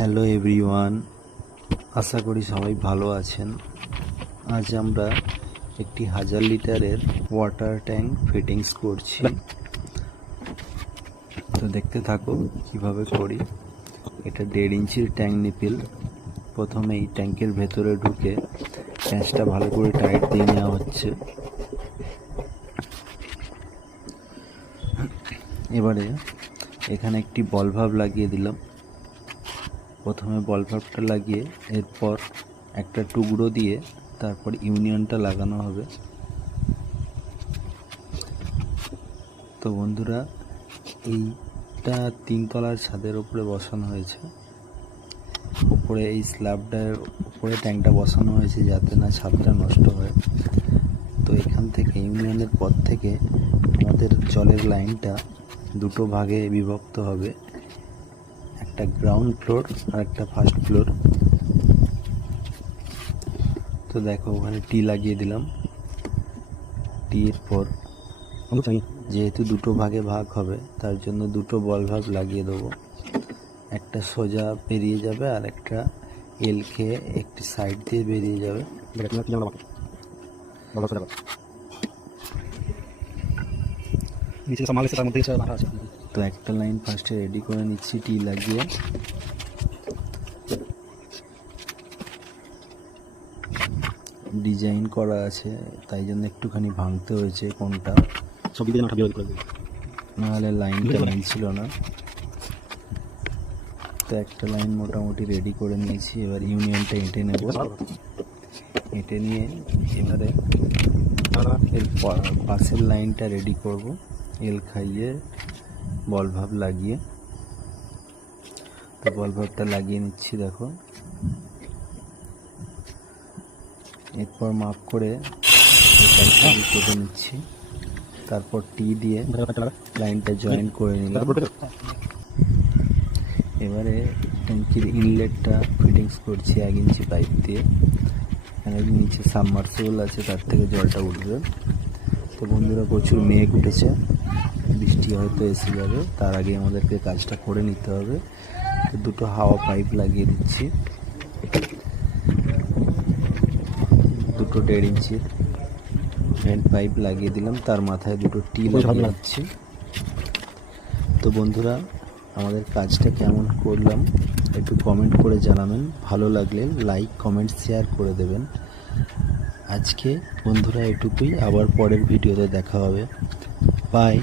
Hello everyone আশা করি সবাই ভালো আছেন। আজ আমরা একটি হাজার লিটারের ওয়াটার ট্যাঙ্ক ফিটিংস করছি। তো দেখতে থাকো, কীভাবে করি। এটা দেড় ইঞ্চির ট্যাঙ্ক নিপিল। প্রথমে এই ট্যাঙ্কের ভেতরে ঢুকে প্যাঁচটা ভালো করে টাইট দিয়ে নেওয়া হচ্ছে। এবারে এখানে একটি বল ভাব লাগিয়ে দিলাম। প্রথমে বল লাগিয়ে এরপর একটা টুকরো দিয়ে তারপর ইউনিয়নটা লাগানো হবে। তো বন্ধুরা, এইটা তিনতলার ছাদের উপরে বসানো হয়েছে। উপরে এই স্ল্যাবটার উপরে ট্যাঙ্কটা বসানো হয়েছে যাতে না ছাদটা নষ্ট হয়। তো এখান থেকে ইউনিয়নের পর থেকে আমাদের জলের লাইনটা দুটো ভাগে বিভক্ত হবে। একটা গ্রাউন্ড ফ্লোর আর একটা ফার্স্ট ফ্লোর তো দেখো ওখানে টি লাগিয়ে দিলাম। টি এর পর যেহেতু দুটো ভাগে ভাগ হবে তার জন্য দুটো বল ভাগ লাগিয়ে দেবো। একটা সোজা বেরিয়ে যাবে আর একটা এল খেয়ে একটি সাইড দিয়ে বেরিয়ে যাবে। নিচে সামাল তার মধ্যে আছে। তো একটা লাইন ফার্স্টে রেডি করে নিচ্ছি টি লাগিয়ে। ডিজাইন করা আছে তাই জন্য একটুখানি ভাঙতে হয়েছে কোনটা। সব করে নাহলে লাইনটা মিলছিল না। তো একটা লাইন মোটামুটি রেডি করে নিয়েছি এবার ইউনিয়নটা এঁটে নেব। এঁটে নিয়ে এবারে এর পাশের লাইনটা রেডি করব এল খাইয়ে। বল ভাব লাগিয়ে, তো বল ভাবটা লাগিয়ে নিচ্ছি, দেখো। এরপর মাপ করে কেটে নিচ্ছি। তারপর টি দিয়ে লাইনটা জয়েন করে নিলাম। এবারে ট্যাঙ্কির ইনলেটটা ফিটিংস করছি এক ইঞ্চি পাইপ দিয়ে। এখানে নিচে সাবমার্সিবল আছে, তার থেকে জলটা উঠবে। তো বন্ধুরা, প্রচুর মেঘ উঠেছে। বৃষ্টি হয়তো এসে যাবে তার আগে আমাদেরকে কাজটা করে নিতে হবে। দুটো হাওয়া পাইপ লাগিয়ে দিচ্ছি। দুটো দেড় ইঞ্চির হ্যান্ড পাইপ লাগিয়ে দিলাম তার মাথায় দুটো টি লাগিয়ে দিচ্ছি। তো বন্ধুরা আমাদের কাজটা কেমন করলাম একটু কমেন্ট করে জানাবেন। ভালো লাগলে লাইক কমেন্ট শেয়ার করে দেবেন। আজকে বন্ধুরা এটুকুই আবার পরের ভিডিওতে দেখা হবে। বাই